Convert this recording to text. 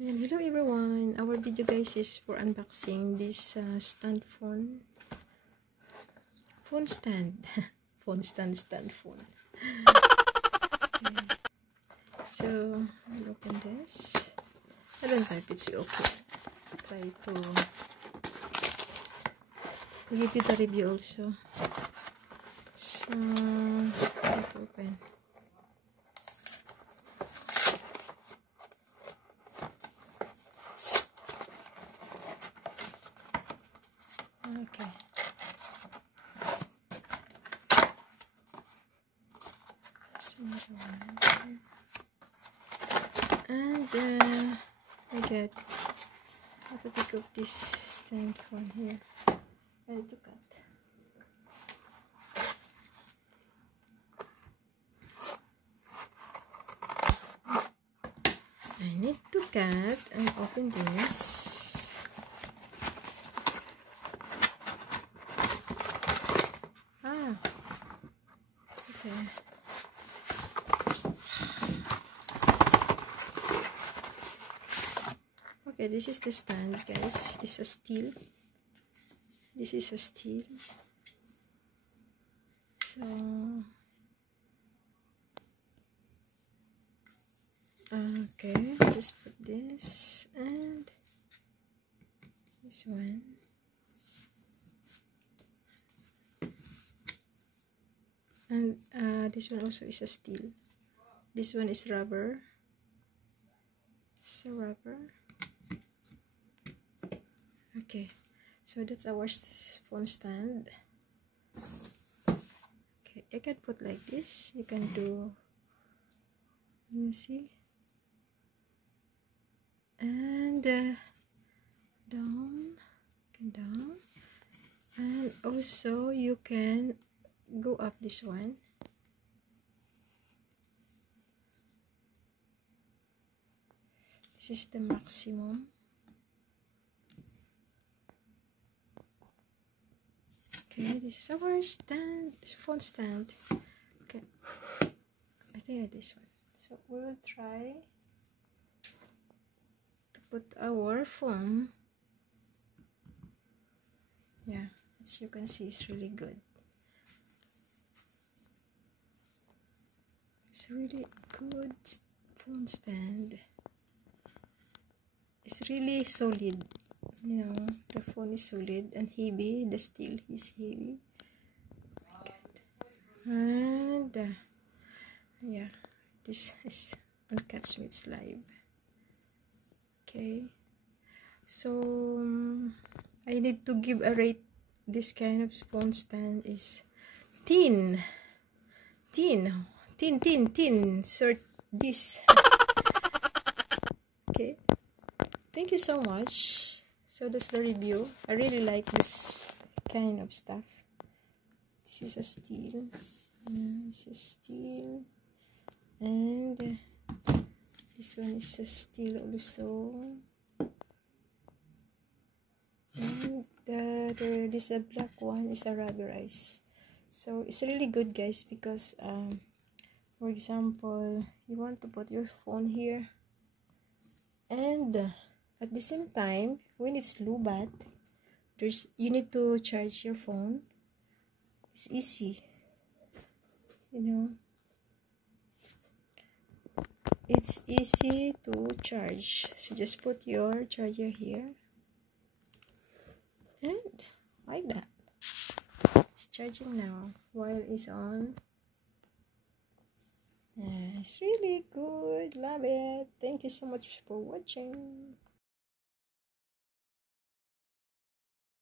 And hello everyone, our video guys is for unboxing this stand phone stand phone. Okay. So I'll open this. I don't know if it's okay. Try to give you the review also. So try to open. Okay. And I get how to take up this stand phone here. I need to cut. I need to cut and open this. Okay. Okay, this is the stand, guys. It's a steel. This is a steel. So okay, just put this and this one. And this one also is a steel. This one is rubber. It's a rubber. Okay, so that's our phone stand. Okay, I can put like this. You can do, you see, and down, and also you can go up this one. This is the maximum. Okay, this is our stand, phone stand. Okay, I think this one. So we will try to put our phone. Yeah, as you can see, it's really good. It's really good phone stand. It's really solid. You know, the phone is solid and heavy. The steel is heavy. Oh my God. And yeah, this is on Catch Smith's Live. Okay, so I need to give a rate. This kind of phone stand is tin. Sort this. Okay, thank you so much. So that's the review. I really like this kind of stuff. This is a steel. This is steel, and this one is a steel also. And this black one is a rubberized. So it's really good, guys, because for example, you want to put your phone here, and at the same time, when it's low bat, you need to charge your phone. It's easy, you know. It's easy to charge. So just put your charger here, and like that. It's charging now while it's on. Yeah, it's really good. Love it. Thank you so much for watching.